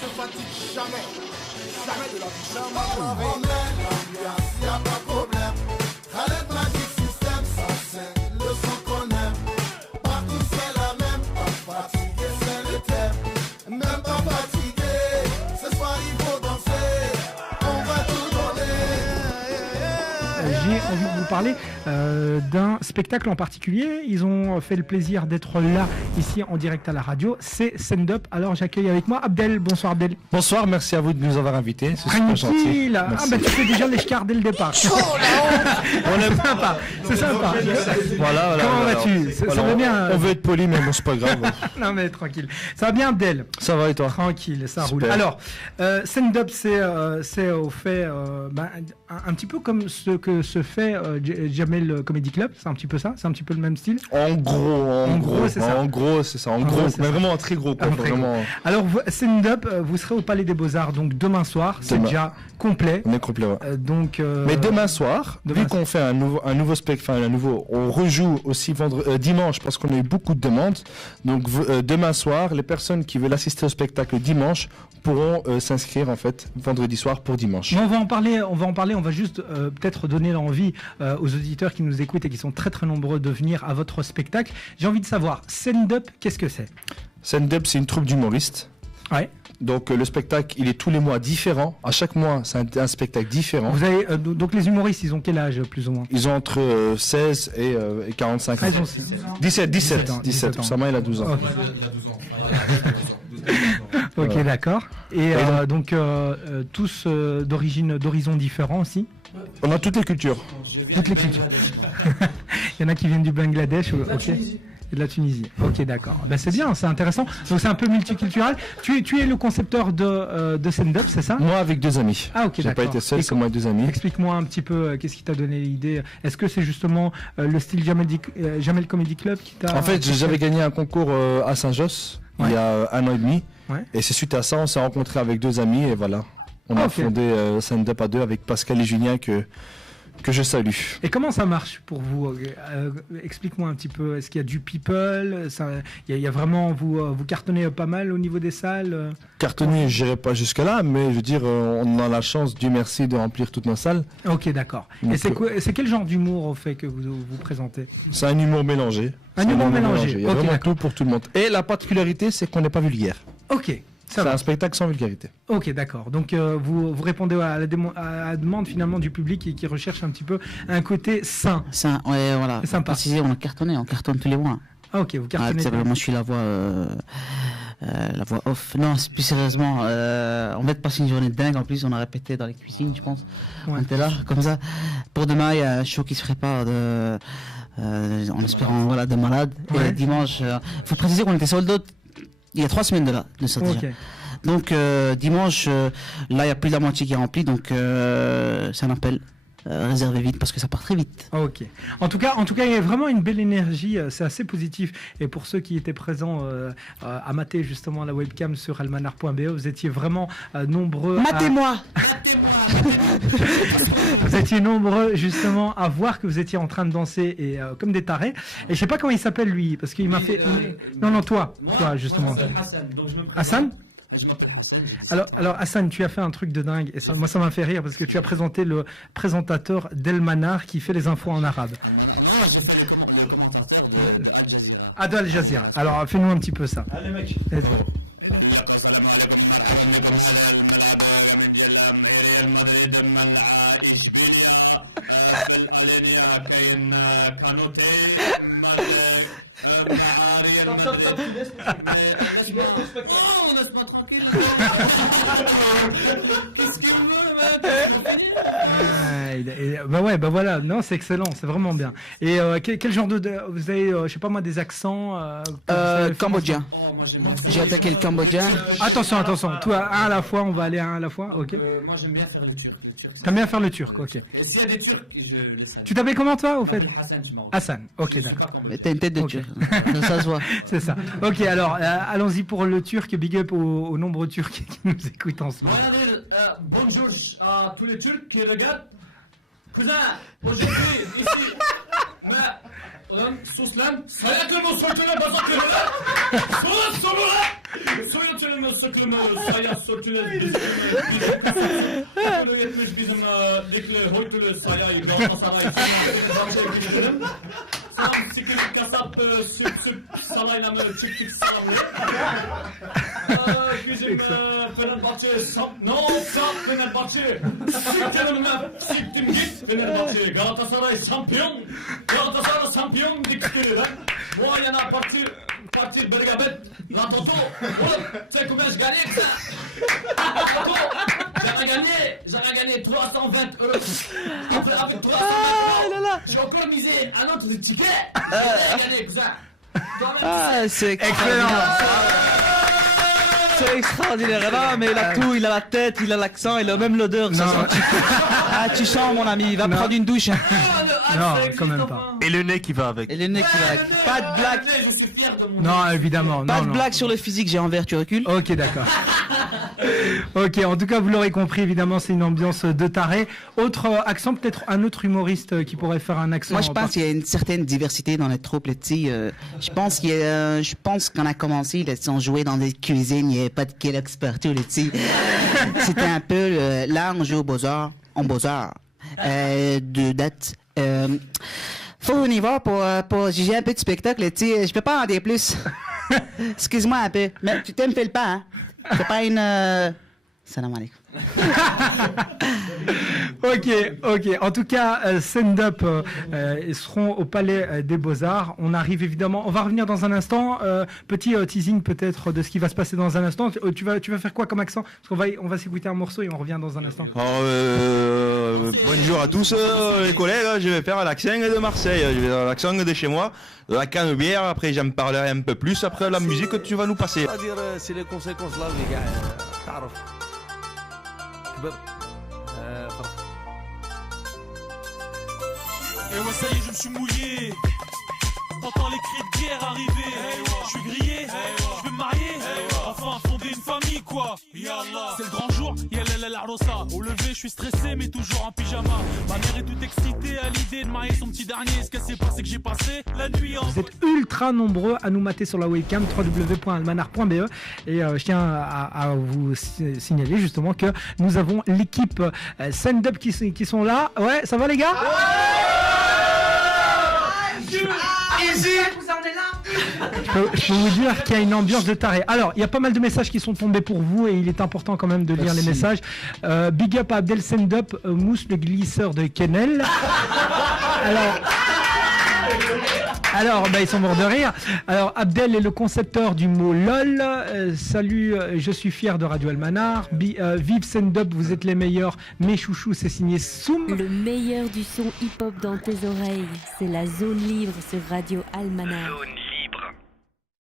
se fatigue jamais. Jamais de la vie, jamais. On met l'ambiance, y'a pas de problème. Khaled Magic System, ça c'est le son qu'on aime. Partout c'est la même, pas fatigué, c'est le thème. Même pas fatigué, ce soir il faut danser. On va tout donner. J'ai envie de vous parler d'un spectacle en particulier. Ils ont fait le plaisir d'être là, ici en direct à la radio. C'est Send Up. Alors j'accueille avec moi Abdel. Bonsoir Abdel. Bonsoir, merci à vous de nous avoir invités. C'est super gentil. Tranquille. Ah bah tu fais déjà l'échecard dès le départ. On aime sympa. C'est sympa. Voilà. Comment vas-tu? Ça va bien? On veut être poli, mais bon, c'est pas grave. Non mais tranquille. Ça va bien Abdel? Ça va et toi? Tranquille, ça Super. roule. Alors, Send Up, c'est au fait un petit peu comme ce que se fait Jamel Comedy Club. C'est un petit peu ça? C'est un petit peu le même style? En gros, c'est ça. En gros, c'est ça. En gros, mais vraiment un très gros. Quoi, vraiment. Alors, Send Up, vous serez au Palais des Beaux-Arts, donc demain soir. C'est déjà complet. On est complet, ouais. Mais demain soir, vu qu'on fait un nouveau spectacle, on rejoue aussi dimanche parce qu'on a eu beaucoup de demandes. Donc demain soir, les personnes qui veulent assister au spectacle dimanche pourront s'inscrire en fait vendredi soir pour dimanche. Mais on va en parler. On va juste peut-être donner l'envie aux auditeurs qui nous écoutent et qui sont très très nombreux de venir à votre spectacle. J'ai envie de savoir, Send Up, qu'est-ce que c'est? Send Up, c'est une troupe d'humoristes. Ouais. Donc le spectacle, il est tous les mois différent. À chaque mois, c'est un spectacle différent. Vous avez donc les humoristes, ils ont quel âge plus ou moins? Ils ont entre 16 et 45 ans. 17 ans. Sama, il a 12 ans. Ok, voilà. D'accord. Et donc tous d'horizons différents aussi? On a toutes les cultures. Toutes les cultures. Il y en a qui viennent du Bangladesh, ok. Et de la Tunisie. Ok, d'accord. Ben, c'est bien, c'est intéressant. Donc c'est un peu multiculturel. Tu es le concepteur de Send Up, c'est ça? Moi avec 2 amis. Ah ok, d'accord. J'ai pas été seul, c'est moi et 2 amis. Explique-moi un petit peu qu'est-ce qui t'a donné l'idée. Est-ce que c'est justement le style Jamel Comedy Club qui t'a... En fait, j'avais gagné un concours à Saint-Josse il y a 1 an et demi. Ouais. Et c'est suite à ça, on s'est rencontrés avec 2 amis et voilà. On a fondé Send Up à 2 avec Pascal et Julien que je salue. Et comment ça marche pour vous? Explique-moi un petit peu. Est-ce qu'il y a du people? Il y a vraiment, vous cartonnez pas mal au niveau des salles? Cartonner, je n'irai pas jusque là, mais je veux dire, on a la chance, Dieu merci, de remplir toutes nos salles. Ok, d'accord. Et c'est quel genre d'humour au fait que vous présentez? C'est un humour mélangé. Un humour mélangé. Il y a vraiment tout pour tout le monde. Et la particularité, c'est qu'on n'est pas vulgaire. Ok. C'est un spectacle sans vulgarité. Ok, d'accord. Donc vous répondez à la demande finalement du public qui recherche un petit peu un côté sain. Sain, ouais, voilà. C'est sympa. Préciser, on cartonne tous les mois. Ah ok, vous cartonnez. Moi je suis la voix off. Non, plus sérieusement, on va passer une journée de dingue. En plus, on a répété dans les cuisines, je pense. Ouais. On était là, comme ça. Pour demain, il y a un show qui se prépare en espérant de malade. Ouais. Et dimanche, faut préciser qu'on était sold out il y a 3 semaines de ça déjà. Okay. Donc dimanche, là il y a plus de la moitié qui est rempli, donc c'est un appel. Réservez vite parce que ça part très vite. Ok. En tout cas, il y a vraiment une belle énergie. C'est assez positif. Et pour ceux qui étaient présents à mater justement la webcam sur almanar.be, vous étiez vraiment nombreux. Matez-moi. Vous étiez nombreux justement à voir que vous étiez en train de danser et comme des tarés. Et je sais pas comment il s'appelle lui, parce qu'il m'a fait. Non, toi justement. Hassan. Alors Hassan, tu as fait un truc de dingue et moi ça m'a fait rire parce que tu as présenté le présentateur d'El-Manar qui fait les infos en arabe. De Al Jazeera. Alors fais-nous un petit peu ça. Allez mec. Bah voilà, non, c'est excellent, c'est vraiment bien. Et quel genre de vous avez, je sais pas moi, des accents cambodgien. J'ai attaqué le cambodgien. Attention, toi un à la fois, on va aller un à la fois, ok. Moi j'aime bien faire le turc. T'aimes bien faire le turc, ok. Et s'il y a des turcs, je laisse. Tu t'appelles comment toi au fait? Hassan, ok, d'accord. Mais t'as une tête de turc, ça se voit. C'est ça. Ok, alors allons-y pour le turc. Big up aux nombreux Turcs qui nous écoutent en ce moment. Bonjour à tous les Turcs qui regardent. Cousin, aujourd'hui, ici, Souslan, Sayaklı Sultan'a bazı kırılar, Sus Somura, Soyunçlarımız sıkılımı, sayar sörtüler, Kulu yetmiş bizim dikli, hoytulu sayayı, Galatasaray, Sanatçı, Sam sikilip kasap, süp salayla mı çıktık salamı. Bizim Fenerbahçe, Fenerbahçe, siktim git Fenerbahçe, Galatasaray şampiyon, Galatasaray şampiyon dikti lan. Bu ayana parti bergabet, la Toto, tu sais combien je gagnais que ça? Toto, j'aurais gagné 320 €. Avec 320 €, j'ai encore misé un autre ticket, j'aurais gagné que ça. Ah, c'est excellent. C'est extraordinaire. Non, mais il a tout, il a la tête, il a l'accent, il a même l'odeur. Ça sent. Ah, tu sens, mon ami, il va prendre une douche. Non, quand même pas. Et le nez qui va avec. Et le nez qui va. Pas de blague. Je suis fier de mon. Non, évidemment. Pas non, de non. blague sur le physique, j'ai envers, tu recules. Ok, d'accord. Ok, en tout cas, vous l'aurez compris, évidemment, c'est une ambiance de taré. Autre accent, peut-être un autre humoriste qui pourrait faire un accent. Moi, je pense qu'il y a une certaine diversité dans les troupes, les petits. Je pense qu'on a commencé, ils ont joué dans des cuisines, il n'y avait pas de Kellogg's partout, les petits. C'était un peu, là, on joue au Beaux-Arts, de date. Faut venir voir pour juger un peu du spectacle, les petits. Je peux pas en dire plus. Excuse-moi un peu, mais tu me fais le pas, hein. C'est pas une... Salam alaikum. Ok. En tout cas, stand-up, ils seront au Palais des Beaux-Arts. On arrive évidemment. On va revenir dans un instant. Petit teasing peut-être de ce qui va se passer dans un instant. Tu vas faire quoi comme accent? Parce qu'on va s'écouter un morceau et on revient dans un instant. Bonjour à tous les collègues. Je vais faire l'accent de Marseille. Je vais faire l'accent de chez moi, de la Canebière. Après, j'en parlerai un peu plus après la musique que tu vas nous passer. C'est-à-dire, c'est les conséquences là, les gars. تعرف كبر Et ouais, ça y est, je me suis mouillé. T'entends les cris de guerre arriver. Je suis grillé, je vais me marier. Enfin, fonder une famille, quoi. C'est le grand jour, y'a la rosa. Au lever, je suis stressé, mais toujours en pyjama. Ma mère est toute excitée à l'idée de marier son petit dernier. Ce qu'elle s'est passé que j'ai passé la nuit en. Vous êtes ultra nombreux à nous mater sur la webcam www.almanar.be et je tiens à vous signaler justement que nous avons l'équipe stand-up qui sont là. Ouais, ça va les gars? Je peux vous dire qu'il y a une ambiance de taré. Alors, il y a pas mal de messages qui sont tombés pour vous et il est important quand même de lire les messages. Big up à Abdel Sendup, Mousse le glisseur de Kennel. Alors, ils sont morts de rire. Alors, Abdel est le concepteur du mot LOL. Salut, je suis fier de Radio Almanar. Vive Sendup, vous êtes les meilleurs. Mes chouchous, c'est signé Soum. Le meilleur du son hip-hop dans tes oreilles, c'est la zone libre sur Radio Almanar.